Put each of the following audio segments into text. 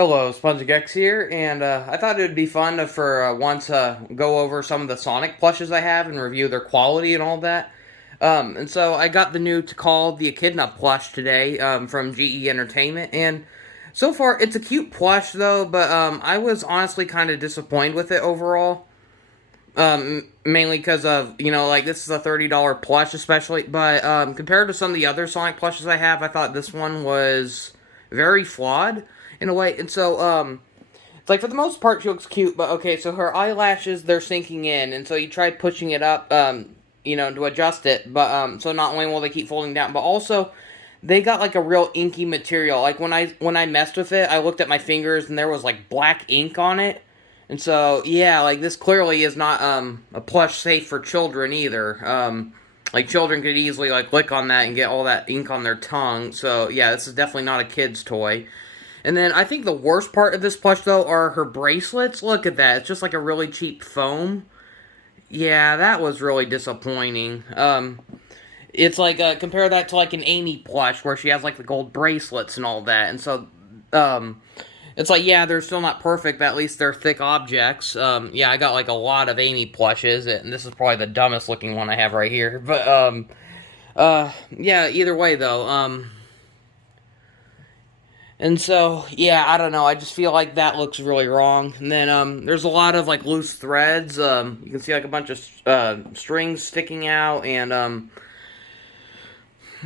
Hello, SpongicX here, and I thought it would be fun to, for once go over some of the Sonic plushes I have and review their quality and all that. And so I got the new to call the Echidna plush today from GE Entertainment, and so far it's a cute plush though, but I was honestly kind of disappointed with it overall. Mainly because of, like this is a $30 plush especially, but compared to some of the other Sonic plushes I have, I thought this one was very flawed in a way. And so, it's like for the most part, she looks cute, but okay, so her eyelashes, they're sinking in, and so you try pushing it up, to adjust it, but, so not only will they keep folding down, but also, they got like a real inky material. Like when I messed with it, I looked at my fingers and there was like black ink on it. And so, yeah, like this clearly is not a plush safe for children either. Like children could easily like lick on that and get all that ink on their tongue. So, yeah, this is definitely not a kid's toy. And then I think the worst part of this plush though are her bracelets. Look at that. It's just like a really cheap foam. Yeah, that was really disappointing. It's like, compare that to like an Amy plush where she has like the gold bracelets and all that. And so, it's like, yeah, they're still not perfect, but at least they're thick objects. Yeah, I got like a lot of Amy plushes, and this is probably the dumbest looking one I have right here. But, yeah, either way though, and so, yeah, I don't know, I just feel like that looks really wrong. And then, there's a lot of, like, loose threads. You can see, like, a bunch of, strings sticking out, and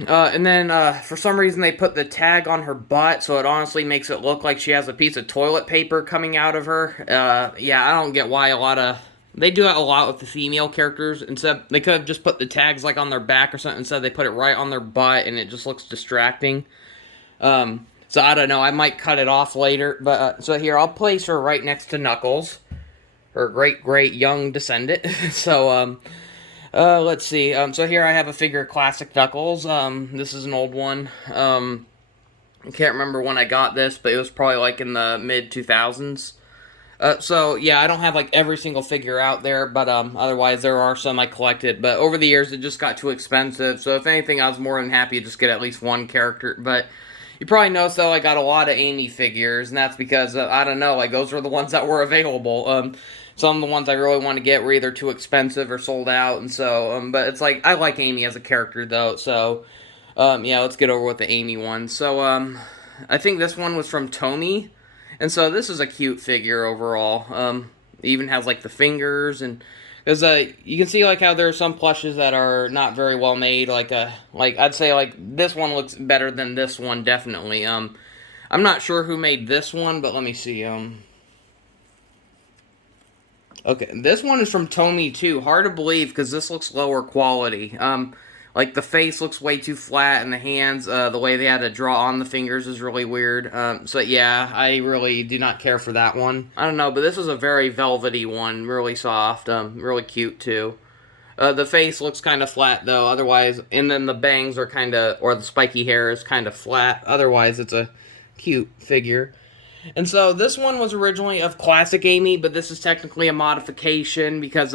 then, for some reason they put the tag on her butt, so it honestly makes it look like she has a piece of toilet paper coming out of her. Yeah, I don't get why they do that a lot with the female characters. Instead, they could have just put the tags, like, on their back or something. Instead, they put it right on their butt, and it just looks distracting. So I don't know, I might cut it off later, but, so here, I'll place her right next to Knuckles, her great young descendant. So, let's see, so here I have a figure of Classic Knuckles. This is an old one. I can't remember when I got this, but it was probably, like, in the mid-2000s. So, yeah, I don't have, like, every single figure out there, but, otherwise there are some I collected, but over the years it just got too expensive, so if anything, I was more than happy to just get at least one character, but you probably noticed, though, I got a lot of Amy figures, and that's because, I don't know, like, those were the ones that were available. Some of the ones I really want to get were either too expensive or sold out, and so, but it's like, I like Amy as a character, though, so, yeah, let's get over with the Amy one. So, I think this one was from Tomy, and so this is a cute figure overall. It even has, like, the fingers, and because, you can see, like, how there are some plushes that are not very well made, like, I'd say, like, this one looks better than this one, definitely. I'm not sure who made this one, but let me see, okay, this one is from Tomy, too. Hard to believe, because this looks lower quality. Like, the face looks way too flat, and the hands, the way they had to draw on the fingers is really weird. So, yeah, I really do not care for that one. I don't know, but this is a very velvety one, really soft, really cute, too. The face looks kind of flat, though, otherwise, and then the bangs are kind of, or the spiky hair is kind of flat. Otherwise, it's a cute figure. And so, this one was originally of Classic Amy, but this is technically a modification, because,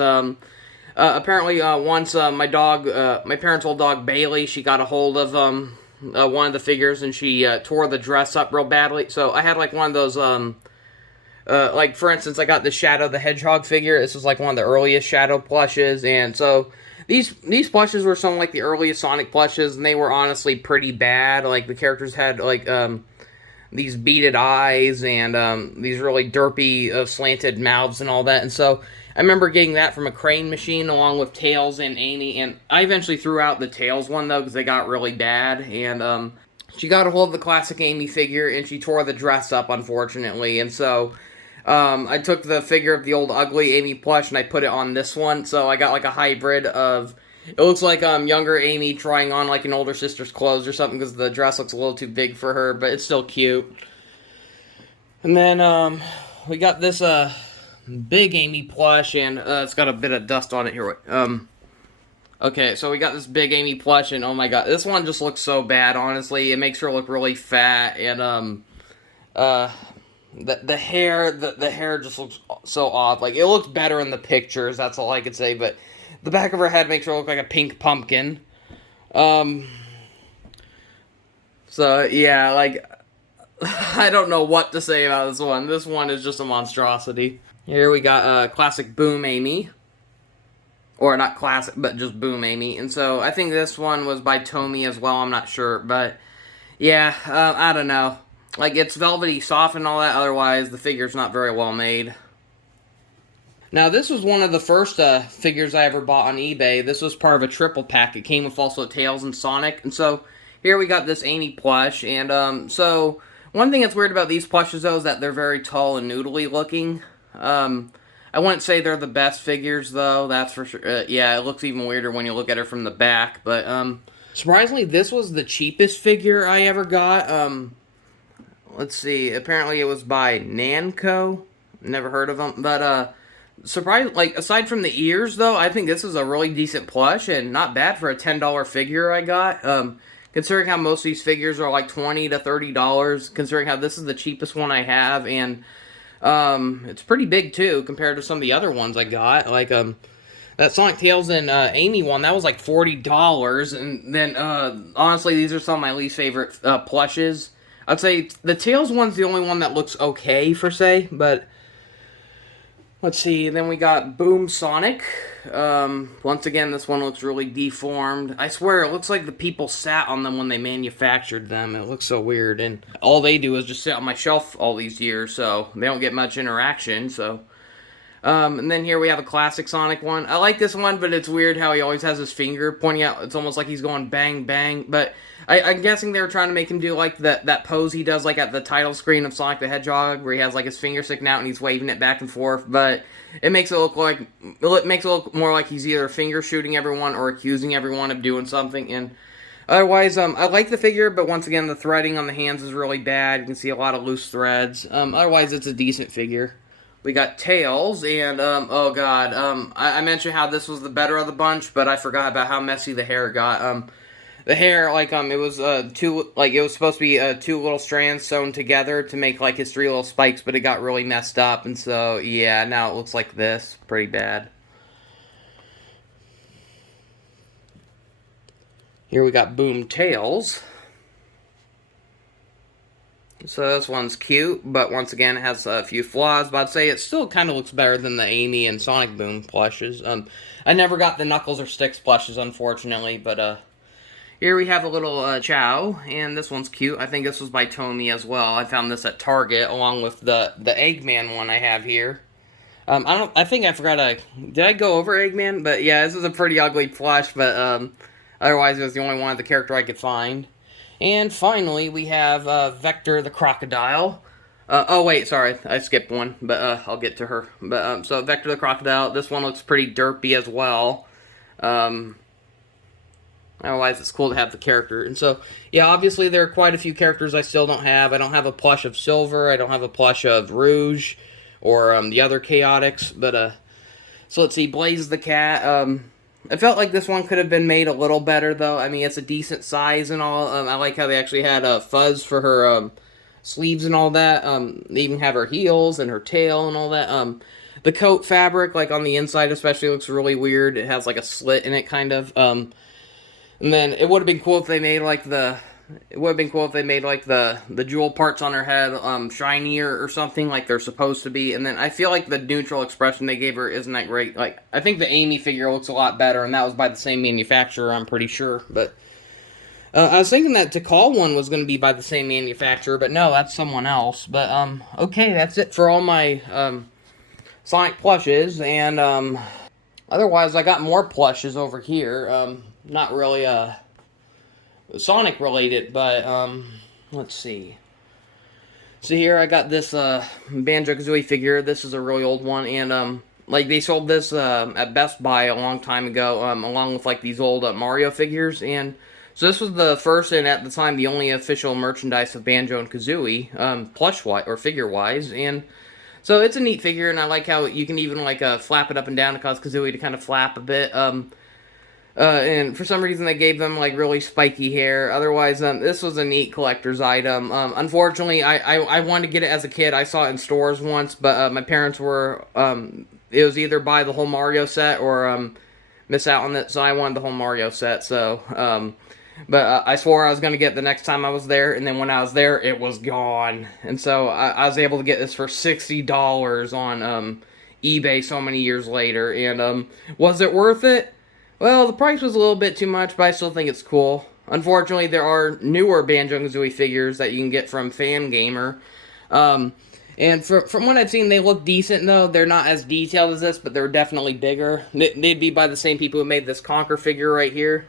apparently, once my parents' old dog Bailey, she got a hold of one of the figures and she tore the dress up real badly. So I had like one of those, like for instance, I got the Shadow the Hedgehog figure. This was like one of the earliest Shadow plushes, and so these plushes were some like the earliest Sonic plushes, and they were honestly pretty bad. Like the characters had like these beaded eyes and these really derpy slanted mouths and all that, and so I remember getting that from a crane machine along with Tails and Amy, and I eventually threw out the Tails one, though, because they got really bad, and she got a hold of the Classic Amy figure, and she tore the dress up, unfortunately, and so I took the figure of the old ugly Amy Plush, and I put it on this one, so I got, like, a hybrid of, it looks like younger Amy trying on, like, an older sister's clothes or something, because the dress looks a little too big for her, but it's still cute. And then, we got this, big Amy plush, and it's got a bit of dust on it here. Okay, so we got this big Amy plush, and oh my god, this one just looks so bad, honestly. It makes her look really fat, and the hair just looks so odd. Like, it looks better in the pictures, that's all I could say, but the back of her head makes her look like a pink pumpkin. So, yeah, like, I don't know what to say about this one. This one is just a monstrosity. Here we got classic Boom Amy. Or not classic, but just Boom Amy. And so I think this one was by Tomy as well. I'm not sure. But yeah, I don't know. Like, it's velvety soft and all that. Otherwise, the figure's not very well made. Now, this was one of the first figures I ever bought on eBay. This was part of a triple pack. It came with also Tails and Sonic. And so here we got this Amy Plush. And so one thing that's weird about these plushes, though, is that they're very tall and noodly looking. I wouldn't say they're the best figures, though, that's for sure. Yeah, it looks even weirder when you look at her from the back, but, surprisingly, this was the cheapest figure I ever got. Let's see, apparently it was by Namco. Never heard of them, but, like, aside from the ears, though, I think this is a really decent plush, and not bad for a $10 figure I got. Considering how most of these figures are like $20 to $30, considering how this is the cheapest one I have, and it's pretty big too compared to some of the other ones I got. Like that Sonic, Tails, and Amy one, that was like $40. And then honestly, these are some of my least favorite plushes. I'd say the Tails one's the only one that looks okay for say, but let's see. Then we got Boom Sonic. Once again, this one looks really deformed. I swear, it looks like the people sat on them when they manufactured them. It looks so weird, and all they do is just sit on my shelf all these years, so they don't get much interaction, so. And then here we have a classic Sonic one. I like this one, but it's weird how he always has his finger pointing out. It's almost like he's going bang, bang, but I'm guessing they were trying to make him do, like, that pose he does, like, at the title screen of Sonic the Hedgehog, where he has, like, his finger sticking out and he's waving it back and forth, but it makes it look more like he's either finger shooting everyone or accusing everyone of doing something, and otherwise, I like the figure, but once again, the threading on the hands is really bad. You can see a lot of loose threads. Otherwise, it's a decent figure. We got Tails, and, oh god, I mentioned how this was the better of the bunch, but I forgot about how messy the hair got. The hair, like, it was, it was supposed to be, two little strands sewn together to make, like, his three little spikes, but it got really messed up, and so, yeah, now it looks like this. Pretty bad. Here we got Boom Tails. So this one's cute, but once again, it has a few flaws, but I'd say it still kind of looks better than the Amy and Sonic Boom plushes. I never got the Knuckles or Sticks plushes, unfortunately, but, here we have a little, Chow, and this one's cute. I think this was by Tomy as well. I found this at Target, along with the Eggman one I have here. I think I forgot did I go over Eggman? But yeah, this is a pretty ugly plush, but, otherwise it was the only one of the character I could find. And finally, we have, Vector the Crocodile. Oh wait, sorry, I skipped one, but, I'll get to her. But, so Vector the Crocodile, this one looks pretty derpy as well. Otherwise, it's cool to have the character. And so, yeah, obviously there are quite a few characters I still don't have. I don't have a plush of Silver. I don't have a plush of Rouge or the other Chaotix. But, so let's see, Blaze the Cat. I felt like this one could have been made a little better, though. I mean, it's a decent size and all. I like how they actually had fuzz for her sleeves and all that. They even have her heels and her tail and all that. The coat fabric, like on the inside especially, looks really weird. It has like a slit in it, kind of. And then it would have been cool if they made like the jewel parts on her head shinier or something like they're supposed to be. And then I feel like the neutral expression they gave her isn't that great. Like, I think the Amy figure looks a lot better, and that was by the same manufacturer, I'm pretty sure. But I was thinking that Tikal one was going to be by the same manufacturer, but no, that's someone else. But okay, that's it for all my Sonic plushes, and otherwise I got more plushes over here. Not really Sonic related, but let's see. So here I got this Banjo-Kazooie figure. This is a really old one, and like they sold this at Best Buy a long time ago, along with like these old Mario figures. And so this was the first and at the time the only official merchandise of Banjo and Kazooie, plush-wise or figure-wise. And so it's a neat figure, and I like how you can even like flap it up and down to cause Kazooie to kind of flap a bit. And for some reason they gave them, like, really spiky hair. Otherwise, this was a neat collector's item. Unfortunately, I wanted to get it as a kid. I saw it in stores once, but my parents were, it was either buy the whole Mario set or miss out on it, so I wanted the whole Mario set. So, But I swore I was going to get it the next time I was there, and then when I was there, it was gone. And so I was able to get this for $60 on eBay so many years later. And was it worth it? Well, the price was a little bit too much, but I still think it's cool. Unfortunately, there are newer Banjo-Kazooie figures that you can get from Fangamer. And from what I've seen, they look decent, though. They're not as detailed as this, but they're definitely bigger. They'd be by the same people who made this Conker figure right here.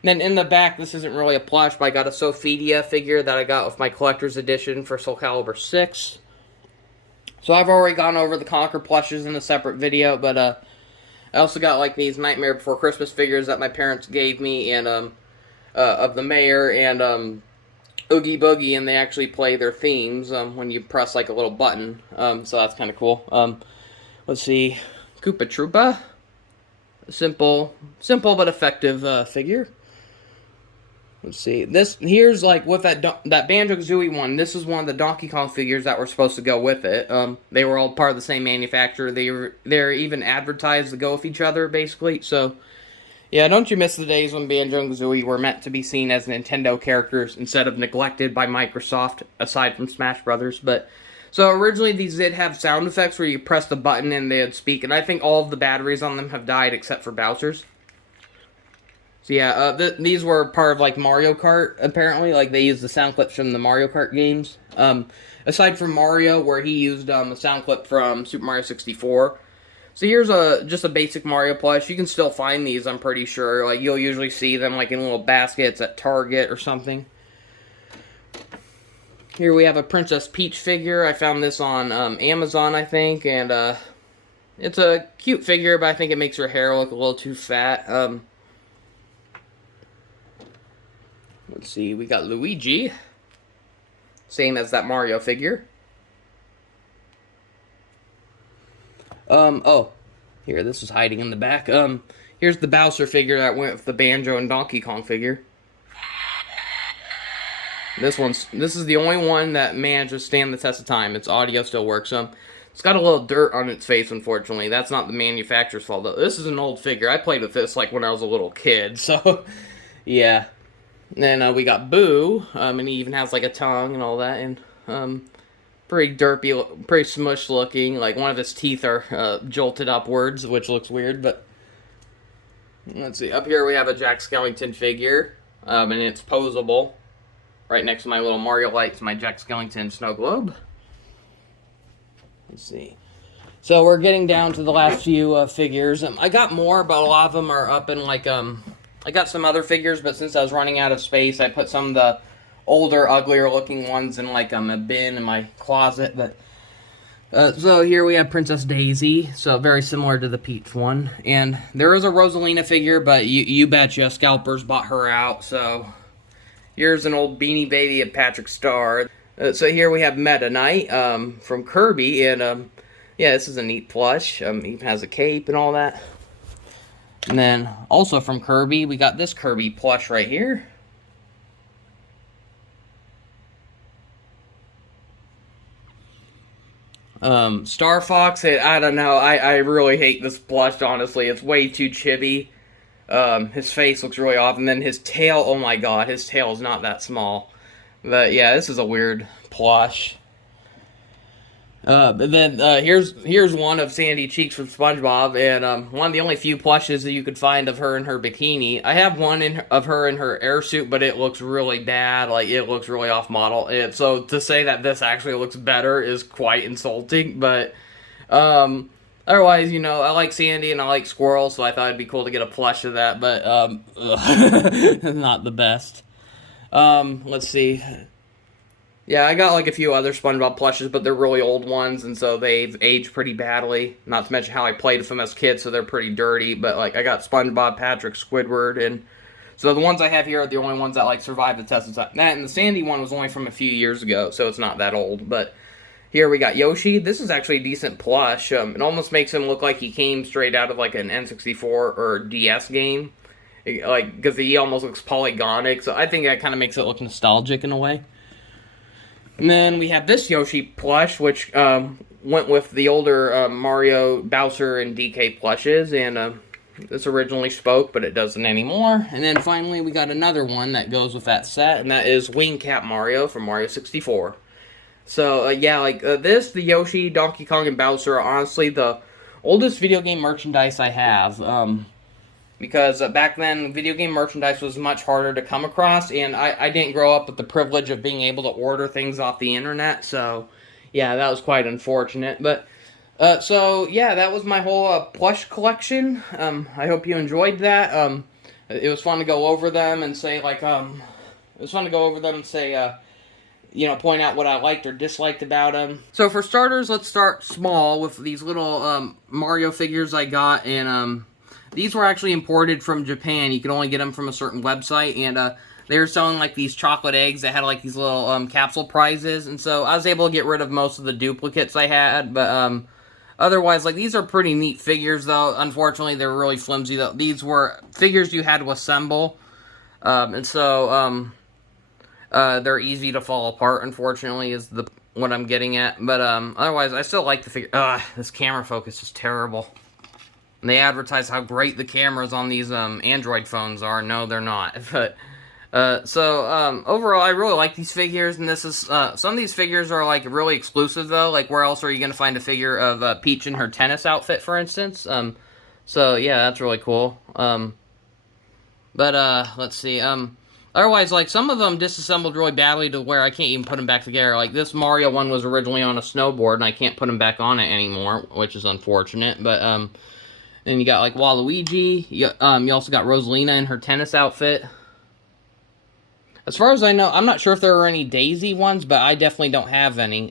Then in the back, this isn't really a plush, but I got a Sophidia figure that I got with my collector's edition for Soul Calibur 6. So I've already gone over the Conker plushes in a separate video, but I also got like these Nightmare Before Christmas figures that my parents gave me, and of the mayor and Oogie Boogie, and they actually play their themes when you press like a little button. So that's kind of cool. Let's see, Koopa Troopa, simple but effective figure. Let's see. Here's like with that Banjo-Kazooie one. This is one of the Donkey Kong figures that were supposed to go with it. They were all part of the same manufacturer. They're even advertised to go with each other, basically. So, yeah, don't you miss the days when Banjo and Kazooie were meant to be seen as Nintendo characters instead of neglected by Microsoft, aside from Smash Brothers. But so originally these did have sound effects where you press the button and they'd speak, and I think all of the batteries on them have died except for Bowser's. So yeah, these were part of like Mario Kart, apparently. Like they used the sound clips from the Mario Kart games. Aside from Mario, where he used a sound clip from Super Mario 64. So here's just a basic Mario plush. You can still find these, I'm pretty sure. Like you'll usually see them like in little baskets at Target or something. Here we have a Princess Peach figure. I found this on Amazon, I think, and it's a cute figure, but I think it makes her hair look a little too fat. Let's see, we got Luigi, same as that Mario figure. Oh, here, this is hiding in the back. Here's the Bowser figure that went with the Banjo and Donkey Kong figure. This is the only one that managed to stand the test of time. Its audio still works. It's got a little dirt on its face, unfortunately. That's not the manufacturer's fault, though. This is an old figure. I played with this, like, when I was a little kid, so, yeah. Then we got Boo, and he even has like a tongue and all that, and pretty derpy, pretty smushed looking. Like one of his teeth are jolted upwards, which looks weird. But let's see, up here we have a Jack Skellington figure, and it's posable, right next to my little Mario lights, my Jack Skellington snow globe. Let's see. So we're getting down to the last few figures. I got more, but a lot of them are up in like I got some other figures, but since I was running out of space, I put some of the older, uglier looking ones in like a bin in my closet. But so here we have Princess Daisy, so very similar to the Peach one. And there is a Rosalina figure, but you betcha, scalpers bought her out. So here's an old Beanie Baby of Patrick Star. So here we have Meta Knight from Kirby, and yeah, this is a neat plush. He even has a cape and all that. And then, also from Kirby, we got this Kirby plush right here. Star Fox, I don't know, I really hate this plush, honestly. It's way too chibi. His face looks really off, and then his tail, oh my god, his tail is not that small. But yeah, this is a weird plush. But then here's one of Sandy Cheeks from SpongeBob, and one of the only few plushes that you could find of her in her bikini. I have one of her in her air suit, but it looks really bad. Like it looks really off model. So to say that this actually looks better is quite insulting. But otherwise, you know, I like Sandy and I like squirrels, so I thought it'd be cool to get a plush of that. But not the best. Let's see. Yeah, I got like a few other SpongeBob plushes, but they're really old ones, and so they've aged pretty badly. Not to mention how I played with them as kids, so they're pretty dirty. But like, I got SpongeBob, Patrick, Squidward, and so the ones I have here are the only ones that like survived the test of time. That and the Sandy one was only from a few years ago, so it's not that old. But here we got Yoshi. This is actually a decent plush. It almost makes him look like he came straight out of like an N64 or DS game, like because he almost looks polygonic. So I think that kind of makes it look nostalgic in a way. And then we have this Yoshi plush, which went with the older Mario, Bowser, and DK plushes. And This originally spoke, but it doesn't anymore. And then finally, we got another one that goes with that set, and that is Wing Cap Mario from Mario 64. So, yeah, like, this, the Yoshi, Donkey Kong, and Bowser are honestly the oldest video game merchandise I have. Because back then, video game merchandise was much harder to come across, and I didn't grow up with the privilege of being able to order things off the internet, so, yeah, that was quite unfortunate. But, so, yeah, that was my whole plush collection. I hope you enjoyed that. It was fun to go over them and say, like, you know, point out what I liked or disliked about them. So for starters, let's start small with these little Mario figures I got, and these were actually imported from Japan. You could only get them from a certain website, and they were selling like these chocolate eggs that had like these little capsule prizes, and so I was able to get rid of most of the duplicates I had, but otherwise, like, these are pretty neat figures, though. Unfortunately, they're really flimsy, though. These were figures you had to assemble, and so they're easy to fall apart, unfortunately, is what I'm getting at. But otherwise, I still like the figure. This camera focus is terrible. And they advertise how great the cameras on these Android phones are. No, they're not. But overall, I really like these figures. And this is some of these figures are like really exclusive, though. Like, where else are you gonna find a figure of Peach in her tennis outfit, for instance? So yeah, that's really cool. Let's see. Otherwise, like, some of them disassembled really badly to where I can't even put them back together. Like, this Mario one was originally on a snowboard, and I can't put him back on it anymore, which is unfortunate. But, then you got, like, Waluigi. You also got Rosalina in her tennis outfit. As far as I know, I'm not sure if there are any Daisy ones, but I definitely don't have any.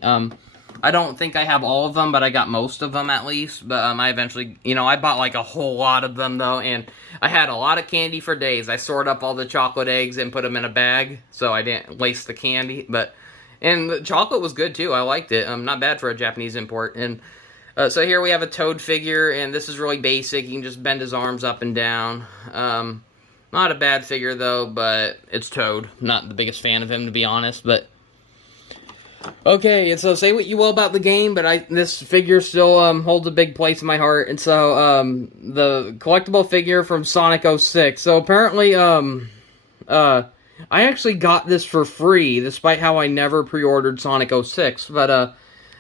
I don't think I have all of them, but I got most of them at least. But I eventually, you know, I bought like a whole lot of them, though, and I had a lot of candy for days. I stored up all the chocolate eggs and put them in a bag, so I didn't waste the candy. And the chocolate was good, too. I liked it. Not bad for a Japanese import. And so here we have a Toad figure, and this is really basic. You can just bend his arms up and down. Not a bad figure, though, but it's Toad. Not the biggest fan of him, to be honest, but okay, and so say what you will about the game, but this figure still holds a big place in my heart. And so the collectible figure from Sonic 06. So apparently I actually got this for free, despite how I never pre-ordered Sonic 06. But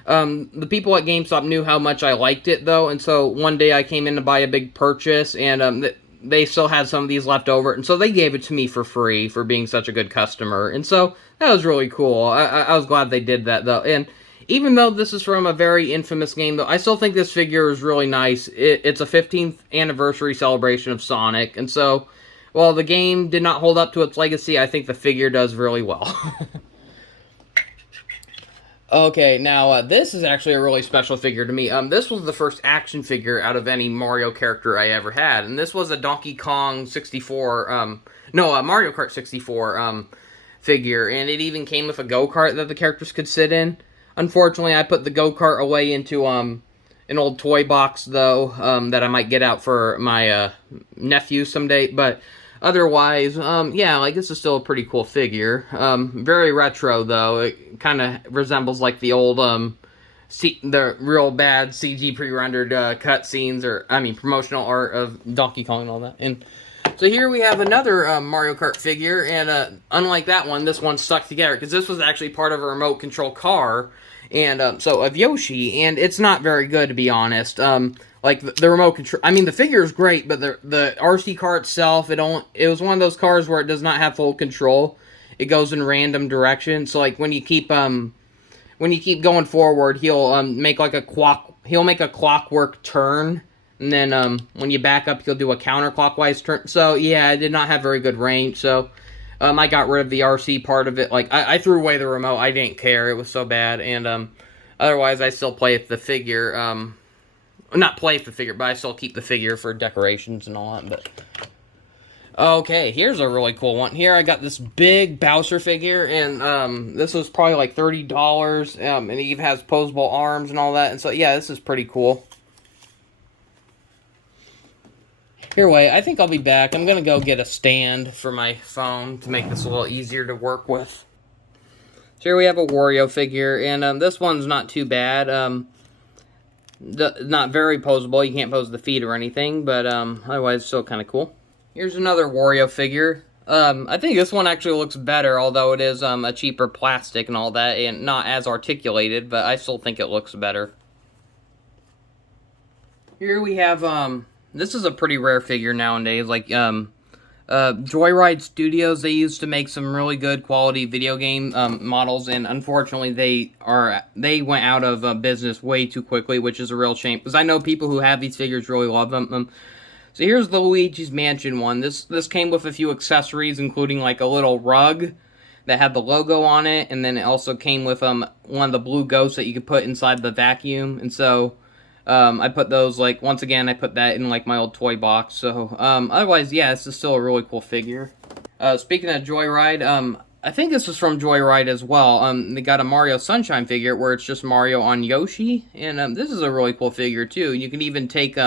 the people at GameStop knew how much I liked it, though, and so one day I came in to buy a big purchase, and they still had some of these left over, and so they gave it to me for free for being such a good customer, and so that was really cool. I was glad they did that, though, and even though this is from a very infamous game, though, I still think this figure is really nice. It's a 15th anniversary celebration of Sonic, and so, while the game did not hold up to its legacy, I think the figure does really well. Okay, now, this is actually a really special figure to me. This was the first action figure out of any Mario character I ever had, and this was a Donkey Kong 64, a Mario Kart 64, figure, and it even came with a go-kart that the characters could sit in. Unfortunately, I put the go-kart away into, an old toy box, though, that I might get out for my, nephew someday, but otherwise, yeah, like, this is still a pretty cool figure. Very retro, though. It kind of resembles, like, the old, the real bad CG pre-rendered, cutscenes, promotional art of Donkey Kong and all that. And so here we have another, Mario Kart figure, and, unlike that one, this one's stuck together, because this was actually part of a remote control car, and, so, of Yoshi, and it's not very good, to be honest. Like, the remote control, the figure is great, but the RC car itself, it was one of those cars where it does not have full control. It goes in random directions, so, like, when you keep going forward, he'll make a clockwork turn, and then when you back up, he'll do a counterclockwise turn. So yeah, it did not have very good range. So I got rid of the RC part of it. Like, I threw away the remote. I didn't care. It was so bad. And otherwise, I still play with the figure. Not play with the figure, but I still keep the figure for decorations and all that. But okay, here's a really cool one. Here I got this big Bowser figure, and this was probably like $30, and it even has posable arms and all that, and so yeah, this is pretty cool. Here, wait, I think I'll be back. I'm gonna go get a stand for my phone to make this a little easier to work with. So here we have a Wario figure, and this one's not too bad. Not very posable. You can't pose the feet or anything, but otherwise still kind of cool. Here's another Wario figure. I think this one actually looks better, although it is a cheaper plastic and all that, and not as articulated, but I still think it looks better. Here we have, this is a pretty rare figure nowadays, like, Joyride Studios, they used to make some really good quality video game models, and unfortunately they went out of business way too quickly, which is a real shame, because I know people who have these figures really love them. So here's the Luigi's Mansion one. This came with a few accessories, including like a little rug that had the logo on it, and then it also came with one of the blue ghosts that you could put inside the vacuum, and so I put those, like, once again, I put that in, like, my old toy box, so, otherwise, yeah, this is still a really cool figure. Speaking of Joyride, I think this was from Joyride as well. They got a Mario Sunshine figure where it's just Mario on Yoshi, and, this is a really cool figure, too. You can even take,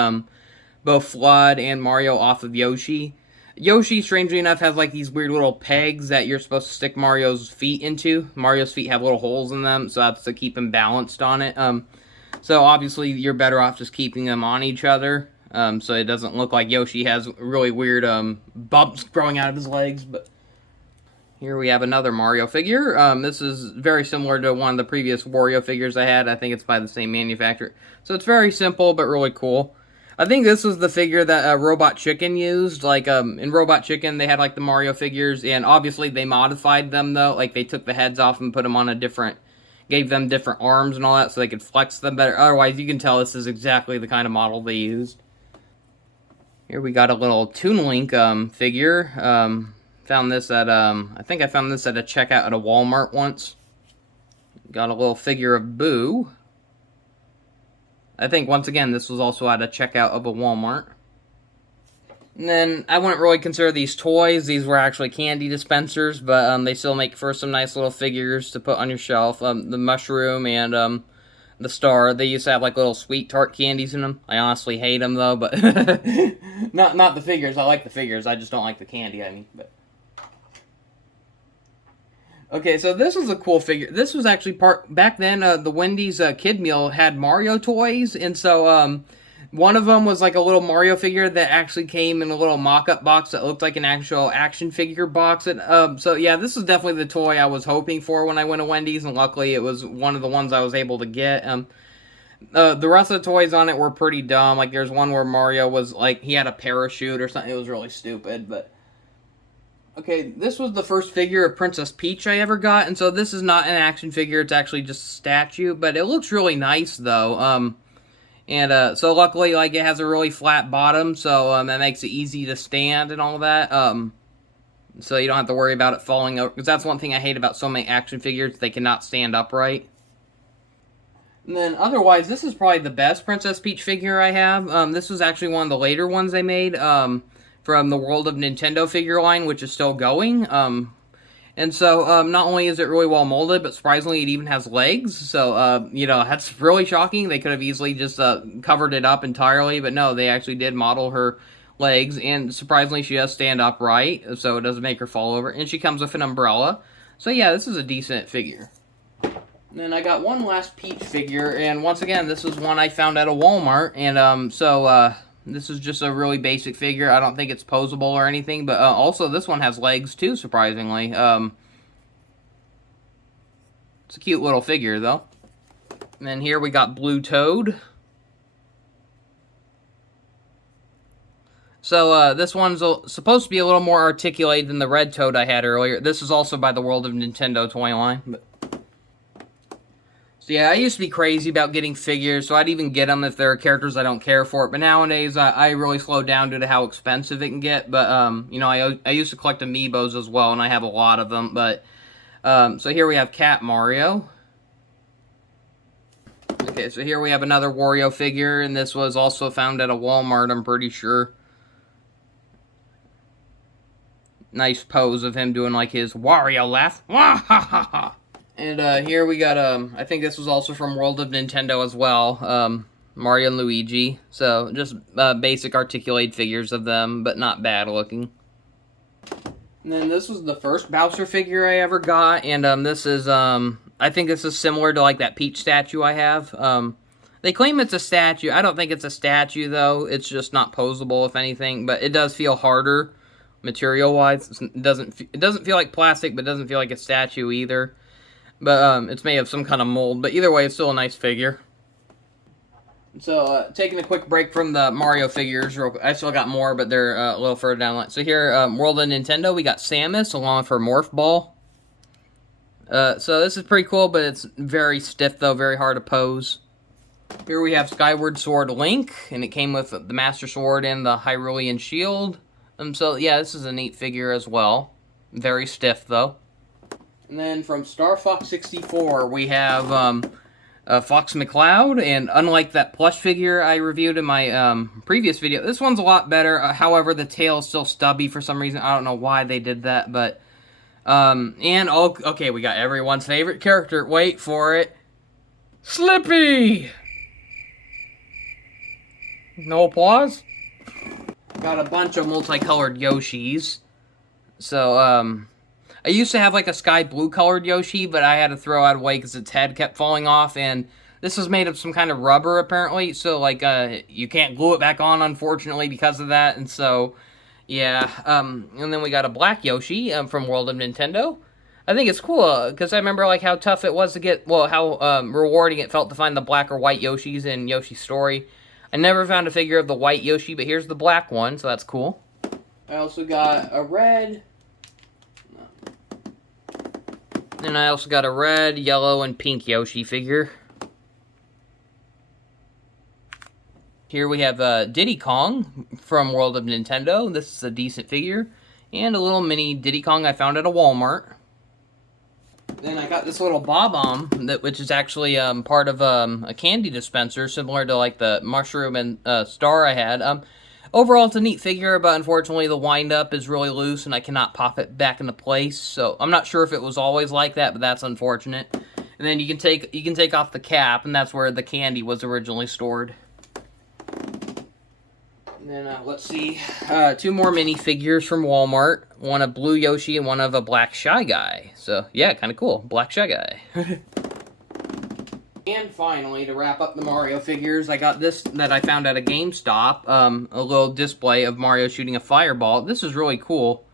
both Flood and Mario off of Yoshi. Yoshi, strangely enough, has, like, these weird little pegs that you're supposed to stick Mario's feet into. Mario's feet have little holes in them, so that's to keep him balanced on it. So obviously you're better off just keeping them on each other, so it doesn't look like Yoshi has really weird bumps growing out of his legs. But here we have another Mario figure. This is very similar to one of the previous Wario figures I had. I think it's by the same manufacturer. So it's very simple but really cool. I think this was the figure that Robot Chicken used. Like, in Robot Chicken, they had, like, the Mario figures, and obviously they modified them, though. Like, they took the heads off and put them on a different... gave them different arms and all that so they could flex them better. Otherwise, you can tell this is exactly the kind of model they used. Here we got a little Toon Link figure. Found this at, I think I found this at a checkout at a Walmart once. Got a little figure of Boo. I think, once again, this was also at a checkout of a Walmart. And then, I wouldn't really consider these toys. These were actually candy dispensers, but they still make for some nice little figures to put on your shelf. The mushroom and the star, they used to have like little sweet tart candies in them. I honestly hate them though, but not the figures. I like the figures. I just don't like the candy. I mean, but okay, so this is a cool figure. This was actually back then. The Wendy's kid meal had Mario toys, and so one of them was like a little Mario figure that actually came in a little mock-up box that looked like an actual action figure box. And, so yeah, this is definitely the toy I was hoping for when I went to Wendy's, and luckily it was one of the ones I was able to get. The rest of the toys on it were pretty dumb. Like, there's one where Mario was, like, he had a parachute or something. It was really stupid, but... Okay, this was the first figure of Princess Peach I ever got, and so this is not an action figure. It's actually just a statue, but it looks really nice, though. And, so luckily, like, it has a really flat bottom, so, that makes it easy to stand and all that, so you don't have to worry about it falling over, because that's one thing I hate about so many action figures, they cannot stand upright. And then, otherwise, this is probably the best Princess Peach figure I have. This was actually one of the later ones they made, from the World of Nintendo figure line, which is still going, and so, not only is it really well molded, but surprisingly it even has legs, so, you know, that's really shocking. They could have easily just, covered it up entirely, but no, they actually did model her legs, and surprisingly she does stand upright, so it doesn't make her fall over, and she comes with an umbrella. So yeah, this is a decent figure. And then I got one last Peach figure, and once again, this is one I found at a Walmart, and, this is just a really basic figure. I don't think it's posable or anything, but also this one has legs too, surprisingly. It's a cute little figure, though. And then here we got Blue Toad. So this one's supposed to be a little more articulated than the Red Toad I had earlier. This is also by the World of Nintendo toy line, but... So yeah, I used to be crazy about getting figures, so I'd even get them if there are characters I don't care for. But nowadays, I really slow down due to how expensive it can get. But, you know, I used to collect amiibos as well, and I have a lot of them. But, so here we have Cat Mario. Okay, so here we have another Wario figure, and this was also found at a Walmart, I'm pretty sure. Nice pose of him doing, like, his Wario laugh. Wah ha ha ha! And here we got, I think this was also from World of Nintendo as well, Mario and Luigi. So, just basic articulated figures of them, but not bad looking. And then this was the first Bowser figure I ever got, and this is, I think this is similar to, like, that Peach statue I have. They claim it's a statue. I don't think it's a statue, though. It's just not posable, if anything. But it does feel harder, material-wise. It doesn't feel like plastic, but it doesn't feel like a statue either. But it's made of some kind of mold. But either way, it's still a nice figure. So, taking a quick break from the Mario figures. I still got more, but they're a little further down the line. So here, World of Nintendo, we got Samus along with her Morph Ball. So this is pretty cool, but it's very stiff, though. Very hard to pose. Here we have Skyward Sword Link, and it came with the Master Sword and the Hyrulean Shield. So, yeah, this is a neat figure as well. Very stiff, though. And then from Star Fox 64, we have Fox Mcleod, and unlike that plush figure I reviewed in my previous video, this one's a lot better. However, the tail is still stubby for some reason. I don't know why they did that, but... okay, we got everyone's favorite character. Wait for it. Slippy! No applause? Got a bunch of multicolored Yoshis. So, I used to have like a sky blue colored Yoshi, but I had to throw it away because its head kept falling off, and this is made of some kind of rubber, apparently, so, like, you can't glue it back on, unfortunately, because of that, and so, yeah, and then we got a black Yoshi, from World of Nintendo. I think it's cool, because I remember, like, how tough it was to get, well, how, rewarding it felt to find the black or white Yoshis in Yoshi's Story. I never found a figure of the white Yoshi, but here's the black one, so that's cool. I also got a red... And I also got a red, yellow, and pink Yoshi figure. Here we have Diddy Kong from World of Nintendo. This is a decent figure. And a little mini Diddy Kong I found at a Walmart. Then I got this little Bob-omb, which is actually part of a candy dispenser, similar to like the mushroom and star I had. Overall, it's a neat figure, but unfortunately the wind-up is really loose, and I cannot pop it back into place. So I'm not sure if it was always like that, but that's unfortunate. And then you can take off the cap, and that's where the candy was originally stored. And then let's see, two more minifigures from Walmart. One of Blue Yoshi and one of a Black Shy Guy. So yeah, kind of cool. Black Shy Guy. And finally, to wrap up the Mario figures, I got this that I found at a GameStop, a little display of Mario shooting a fireball. This is really cool.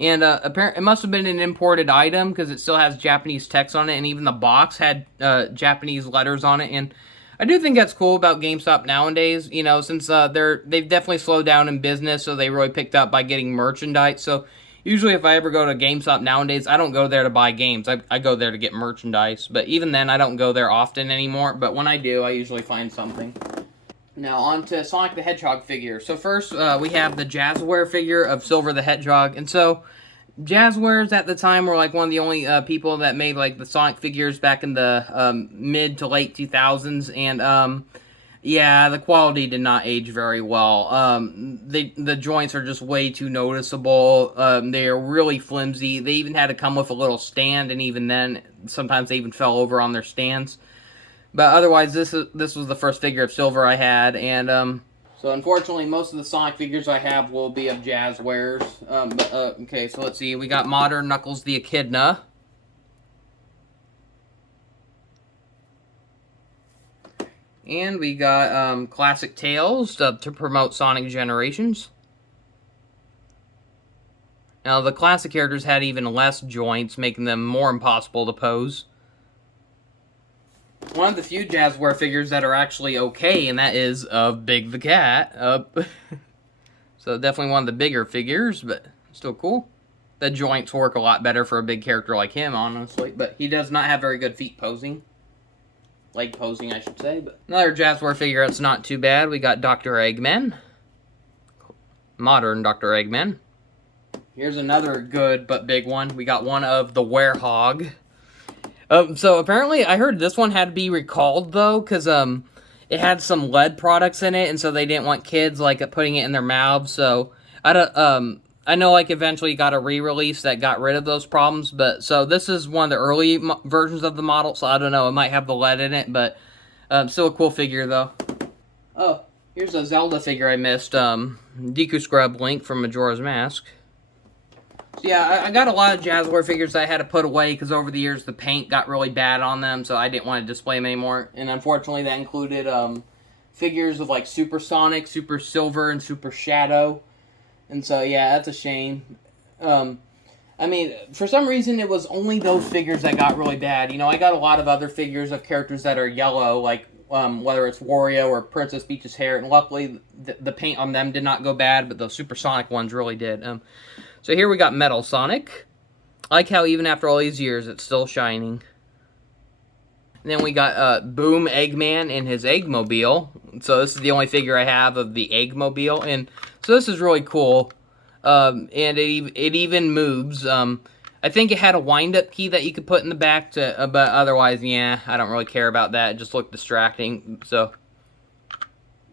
And apparently, it must have been an imported item, because it still has Japanese text on it, and even the box had Japanese letters on it. And I do think that's cool about GameStop nowadays, you know, since they've definitely slowed down in business, so they really picked up by getting merchandise. So usually if I ever go to GameStop nowadays, I don't go there to buy games. I go there to get merchandise. But even then, I don't go there often anymore. But when I do, I usually find something. Now, on to Sonic the Hedgehog figure. So first, we have the Jazzware figure of Silver the Hedgehog. And so, Jazzwares at the time were like one of the only people that made like the Sonic figures back in the mid to late 2000s. And, yeah, the quality did not age very well. The joints are just way too noticeable. They are really flimsy. They even had to come with a little stand, and even then, sometimes they even fell over on their stands. But otherwise, this was the first figure of Silver I had, and so unfortunately, most of the Sonic figures I have will be of Jazzwares. Okay, so let's see. We got Modern Knuckles the Echidna. And we got Classic Tails to promote Sonic Generations. Now, the classic characters had even less joints, making them more impossible to pose. One of the few Jazzware figures that are actually okay, and that is of Big the Cat. So definitely one of the bigger figures, but still cool. The joints work a lot better for a big character like him, honestly. But he does not have very good feet posing. Leg posing, I should say. But another Jazzware figure that's not too bad. We got Dr. Eggman. Modern Dr. Eggman. Here's another good but big one. We got one of the Werehog. So apparently, I heard this one had to be recalled, though, because it had some lead products in it, and so they didn't want kids, like, putting it in their mouths. So, I know, like, eventually got a re-release that got rid of those problems, but, so this is one of the early versions of the model, so I don't know, it might have the lead in it, but, still a cool figure, though. Oh, here's a Zelda figure I missed, Deku Scrub Link from Majora's Mask. So yeah, I got a lot of Jazzwares figures that I had to put away because over the years the paint got really bad on them, so I didn't want to display them anymore. And unfortunately, that included figures of like Super Sonic, Super Silver, and Super Shadow. And so yeah, that's a shame. I mean, for some reason, it was only those figures that got really bad. You know, I got a lot of other figures of characters that are yellow, like whether it's Wario or Princess Peach's hair, and luckily the paint on them did not go bad, but the Super Sonic ones really did. So here we got Metal Sonic. I like how even after all these years, it's still shining. And then we got Boom Eggman and his Eggmobile. So this is the only figure I have of the Eggmobile, and so this is really cool. And it even moves. I think it had a wind-up key that you could put in the back, but otherwise, yeah, I don't really care about that. It just looked distracting, so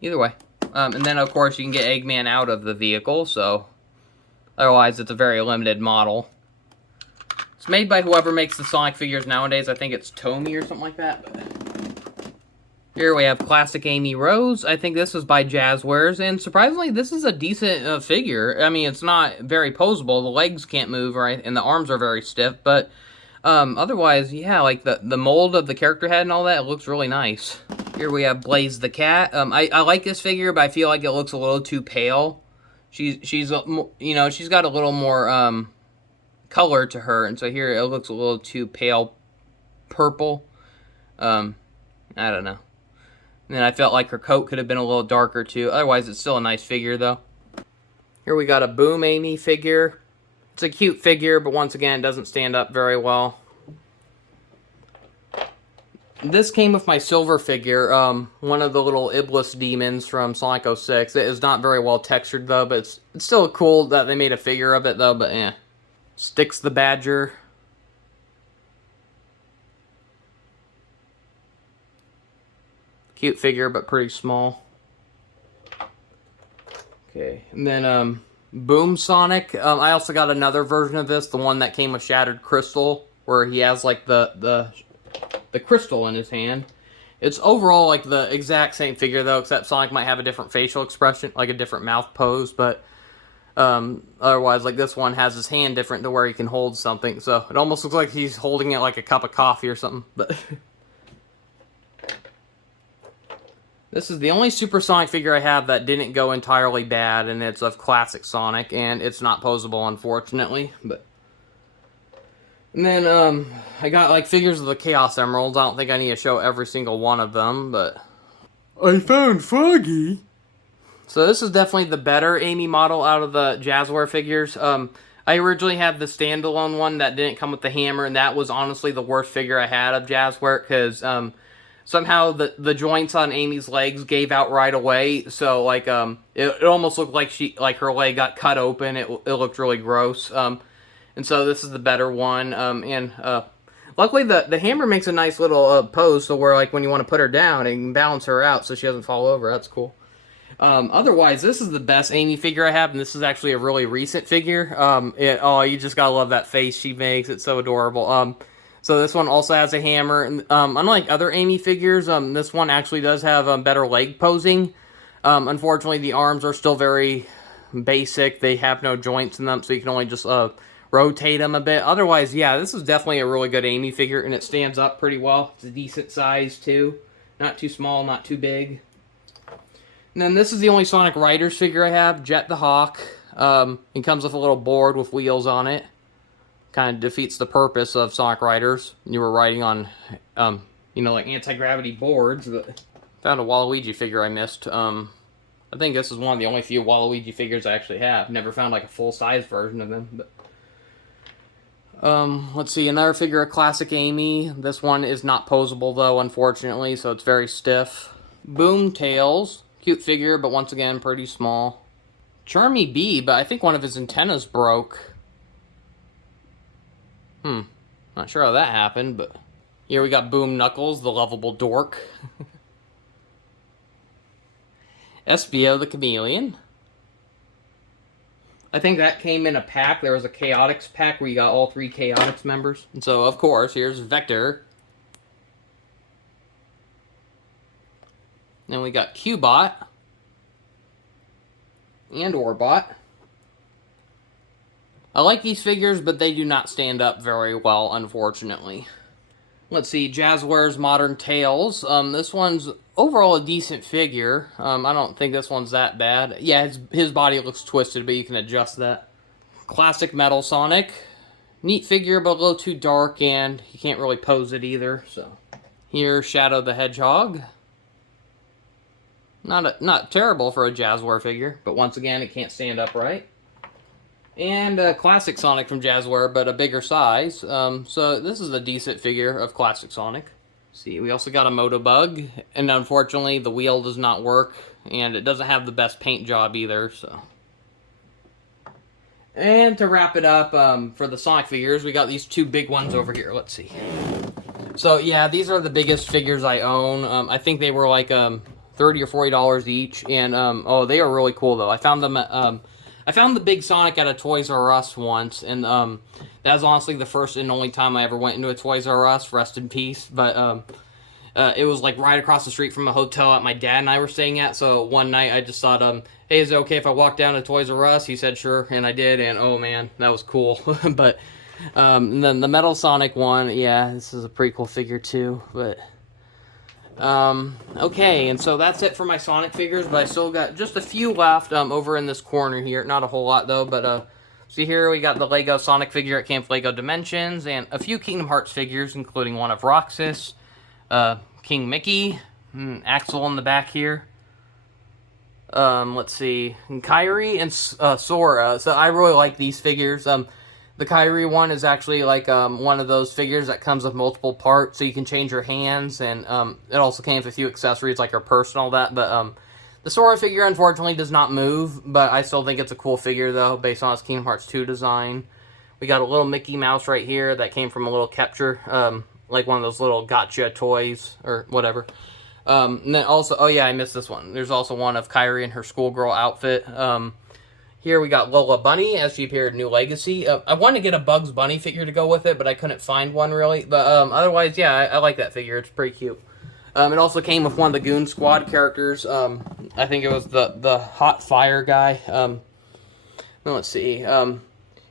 either way. And then, of course, you can get Eggman out of the vehicle, so otherwise it's a very limited model. It's made by whoever makes the Sonic figures nowadays. I think it's Tomy or something like that. But here we have Classic Amy Rose. I think this is by Jazzwares, and surprisingly, this is a decent figure. I mean, it's not very poseable. The legs can't move, right, and the arms are very stiff, but otherwise, yeah, like the mold of the character head and all that, it looks really nice. Here we have Blaze the Cat. I like this figure, but I feel like it looks a little too pale. She's you know, she's got a little more color to her, and so here it looks a little too pale purple. I don't know. And then I felt like her coat could have been a little darker too. Otherwise, it's still a nice figure though. Here we got a Boom Amy figure. It's a cute figure, but once again, it doesn't stand up very well. This came with my silver figure, one of the little Iblis demons from Sonic 06. It is not very well textured though, but it's still cool that they made a figure of it though, but eh. Sticks the Badger. Cute figure, but pretty small. Okay, and then Boom Sonic. I also got another version of this, the one that came with Shattered Crystal, where he has like the crystal in his hand. It's overall like the exact same figure though, except Sonic might have a different facial expression, like a different mouth pose, but otherwise, like this one has his hand different to where he can hold something, so it almost looks like he's holding it like a cup of coffee or something, but this is the only Super Sonic figure I have that didn't go entirely bad, and it's of Classic Sonic, and it's not poseable, unfortunately, but... And then, I got, like, figures of the Chaos Emeralds. I don't think I need to show every single one of them, but... I found Foggy! So this is definitely the better Amy model out of the Jazzwares figures. I originally had the standalone one that didn't come with the hammer, and that was honestly the worst figure I had of Jazzwares, because, somehow the joints on Amy's legs gave out right away, so like it almost looked like her leg got cut open. It looked really gross. And so this is the better one. And luckily the hammer makes a nice little pose, so where like when you want to put her down, and you can balance her out so she doesn't fall over. That's cool. Otherwise, this is the best Amy figure I have, and this is actually a really recent figure. Oh, you just gotta love that face she makes. It's so adorable. So this one also has a hammer. And, unlike other Amy figures, this one actually does have better leg posing. Unfortunately, the arms are still very basic. They have no joints in them, so you can only just rotate them a bit. Otherwise, yeah, this is definitely a really good Amy figure, and it stands up pretty well. It's a decent size, too. Not too small, not too big. And then this is the only Sonic Riders figure I have, Jet the Hawk. It comes with a little board with wheels on it. Kind of defeats the purpose of Sonic Riders. You were riding on, you know, like anti-gravity boards. But found a Waluigi figure I missed. I think this is one of the only few Waluigi figures I actually have. Never found like a full-size version of them. But let's see, another figure of Classic Amy. This one is not poseable though, unfortunately, so it's very stiff. Boom Tails, cute figure, but once again pretty small. Charmy Bee, but I think one of his antennas broke. Not sure how that happened, but... Here we got Boom Knuckles, the lovable dork. Espio the Chameleon. I think that came in a pack. There was a Chaotix pack where you got all 3 Chaotix members. And so, of course, here's Vector. Then we got Cubot. And Orbot. I like these figures, but they do not stand up very well, unfortunately. Let's see, Jazzware's Modern Tales. This one's overall a decent figure. I don't think this one's that bad. Yeah, his body looks twisted, but you can adjust that. Classic Metal Sonic. Neat figure, but a little too dark, and you can't really pose it either, so. Here's Shadow the Hedgehog. Not terrible for a Jazzware figure, but once again, it can't stand upright. And Classic Sonic from Jazzware, but a bigger size. So this is a decent figure of Classic Sonic. See, we also got a Motobug, and unfortunately, the wheel does not work, and it doesn't have the best paint job either, so. And to wrap it up, for the Sonic figures, we got these two big ones over here. Let's see. So, yeah, these are the biggest figures I own. I think they were like $30 or $40 each, and, oh, they are really cool, though. I found them at, I found the big Sonic at a Toys R Us once, and that was honestly the first and only time I ever went into a Toys R Us, rest in peace, but it was like right across the street from a hotel that my dad and I were staying at, so one night I just thought, hey, is it okay if I walk down to Toys R Us? He said sure, and I did, and oh man, that was cool. But and then the Metal Sonic one, yeah, this is a pretty cool figure too, but okay, and so that's it for my Sonic figures, but I still got just a few left over in this corner here. Not a whole lot, though, but see here, we got the Lego Sonic figure at Camp Lego Dimensions, and a few Kingdom Hearts figures, including one of Roxas, King Mickey, Axel in the back here. Let's see, and Kairi and Sora. So I really like these figures. The Kairi one is actually like one of those figures that comes with multiple parts, so you can change your hands, and it also came with a few accessories like her purse and all that, but the Sora figure unfortunately does not move, but I still think it's a cool figure though, based on its Kingdom Hearts 2 design. We got a little Mickey Mouse right here that came from a little capture, like one of those little gotcha toys, or whatever. And then also, oh yeah, I missed this one. There's also one of Kairi in her schoolgirl outfit. Here we got Lola Bunny as she appeared in New Legacy. I wanted to get a Bugs Bunny figure to go with it, but I couldn't find one really. But otherwise, yeah, I like that figure. It's pretty cute. It also came with one of the Goon Squad characters. I think it was the Hot Fire guy. Let's see.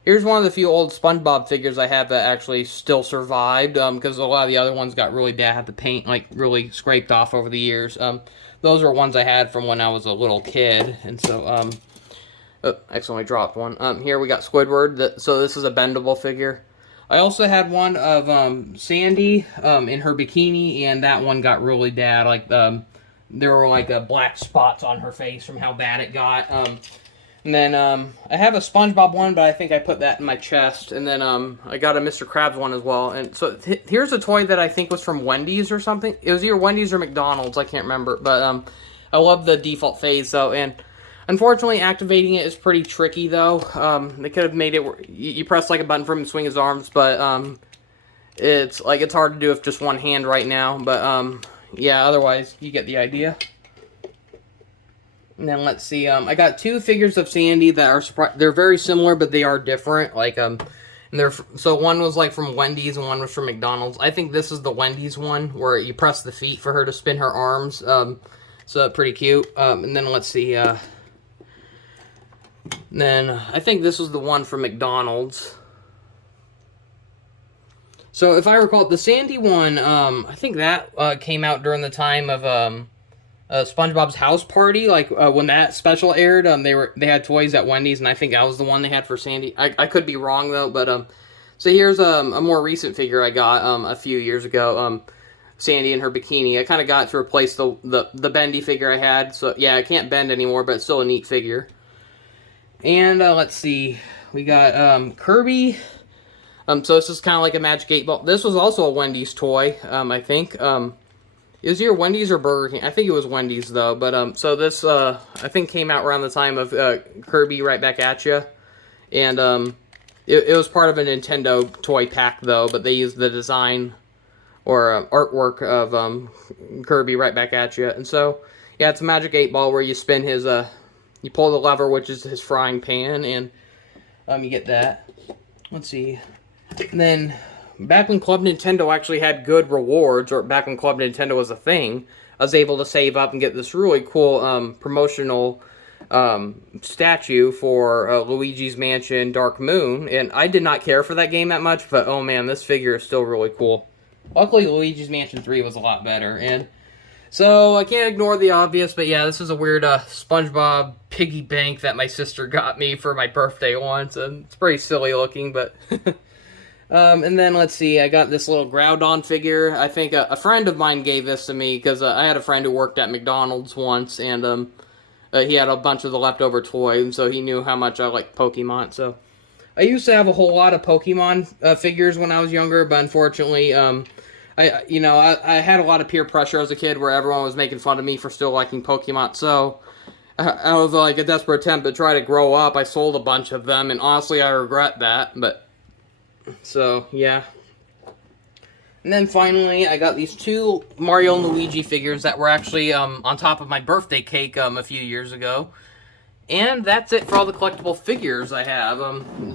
Here's one of the few old SpongeBob figures I have that actually still survived, because a lot of the other ones got really bad. The paint, like, really scraped off over the years. Those are ones I had from when I was a little kid, and so, oh, I accidentally dropped one. Here we got Squidward, so this is a bendable figure. I also had one of Sandy in her bikini, and that one got really bad. Like, there were, like, black spots on her face from how bad it got. And then I have a SpongeBob one, but I think I put that in my chest. And then I got a Mr. Krabs one as well. And so here's a toy that I think was from Wendy's or something. It was either Wendy's or McDonald's, I can't remember. But I love the default phase, though, and unfortunately, activating it is pretty tricky, though. They could have made it where you press like a button for him to swing his arms, but it's hard to do with just one hand right now. But yeah, otherwise you get the idea. And then let's see. I got two figures of Sandy that are they're very similar, but they are different. Like and so one was like from Wendy's and one was from McDonald's. I think this is the Wendy's one where you press the feet for her to spin her arms. So pretty cute. And then let's see. Then I think this was the one from McDonald's. So if I recall, the Sandy one, I think that came out during the time of SpongeBob's House Party. Like when that special aired, they had toys at Wendy's, and I think that was the one they had for Sandy. I could be wrong though, but so here's a more recent figure I got a few years ago. Sandy in her bikini. I kind of got to replace the bendy figure I had. So yeah, I can't bend anymore, but it's still a neat figure. And let's see, we got Kirby. So this is kind of like a Magic 8 Ball. This was also a Wendy's toy, I think. It was either Wendy's or Burger King. I think it was Wendy's, though. But so this, I think, came out around the time of Kirby Right Back At Ya. And it was part of a Nintendo toy pack, though. But they used the design or artwork of Kirby Right Back At Ya. And so, yeah, it's a Magic 8 Ball where you spin his... you pull the lever, which is his frying pan, and you get that. Let's see. And then, back when Club Nintendo actually had good rewards, or back when Club Nintendo was a thing, I was able to save up and get this really cool promotional statue for Luigi's Mansion Dark Moon, and I did not care for that game that much, but oh man, this figure is still really cool. Luckily, Luigi's Mansion 3 was a lot better, and so I can't ignore the obvious, but yeah, this is a weird Spongebob piggy bank that my sister got me for my birthday once, and it's pretty silly looking, but... and then, let's see, I got this little Groudon figure. I think a friend of mine gave this to me, because I had a friend who worked at McDonald's once, and he had a bunch of the leftover toys, and so he knew how much I liked Pokemon, so... I used to have a whole lot of Pokemon figures when I was younger, but unfortunately, I had a lot of peer pressure as a kid where everyone was making fun of me for still liking Pokemon, so I was like a desperate attempt to try to grow up. I sold a bunch of them, and honestly, I regret that, but, so, yeah. And then finally, I got these two Mario and Luigi figures that were actually on top of my birthday cake a few years ago. And that's it for all the collectible figures I have.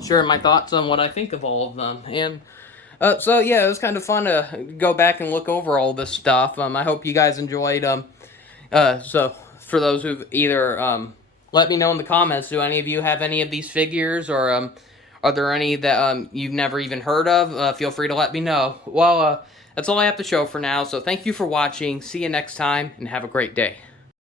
Sharing my thoughts on what I think of all of them. And so, yeah, it was kind of fun to go back and look over all this stuff. I hope you guys enjoyed. So, for those who've either let me know in the comments, do any of you have any of these figures? Or are there any that you've never even heard of? Feel free to let me know. Well, that's all I have to show for now. So, thank you for watching. See you next time, and have a great day.